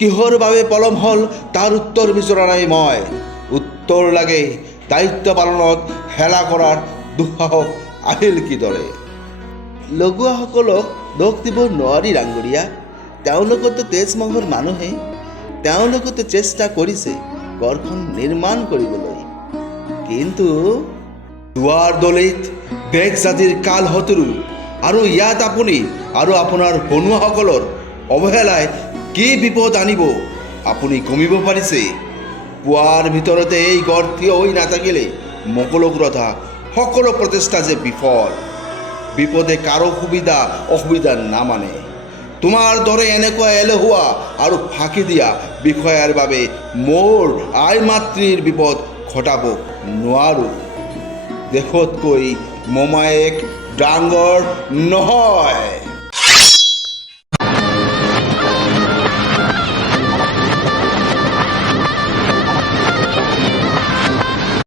কিহৰ বাবে পলম হ'ল তাৰ উত্তৰ বিচৰা নাই মই। উত্তৰ লাগে দায়িত্ব পালনত হেলা কৰাৰ দুঃসাহস আহিল কিদৰে। লগুৱাসকলক দোষ দিব নোৱাৰি ডাঙৰীয়া, তেওঁলোকতো তেজ মাংসৰ মানুহে। তেওঁলোকতো চেষ্টা কৰিছে ঘৰখন নিৰ্মাণ কৰিবলৈ, কিন্তু দুৱাৰ দলিত বেগ জাতিৰ কাল শত্ৰু আৰু ইয়াত আপুনি আৰু আপোনাৰ বনুৱাসকলৰ অৱহেলাই কি বিপদ আনিব আপুনি কমিব পাৰিছে? পুৱাৰ ভিতৰতে এই গড় থিয় হৈ নাথাকিলে মকলকুৰথা সকলো প্ৰচেষ্টা যে বিফল। বিপদে কাৰো সুবিধা অসুবিধা নামানে। তোমাৰ দৰে এনেকুৱা এলেহুৱা আৰু ফাঁকি দিয়া বিষয়াৰ বাবে মোৰ আই মাতৃৰ বিপদ ঘটাব নোৱাৰোঁ। দেশতকৈ মোমায়েক ডাঙৰ নহয়।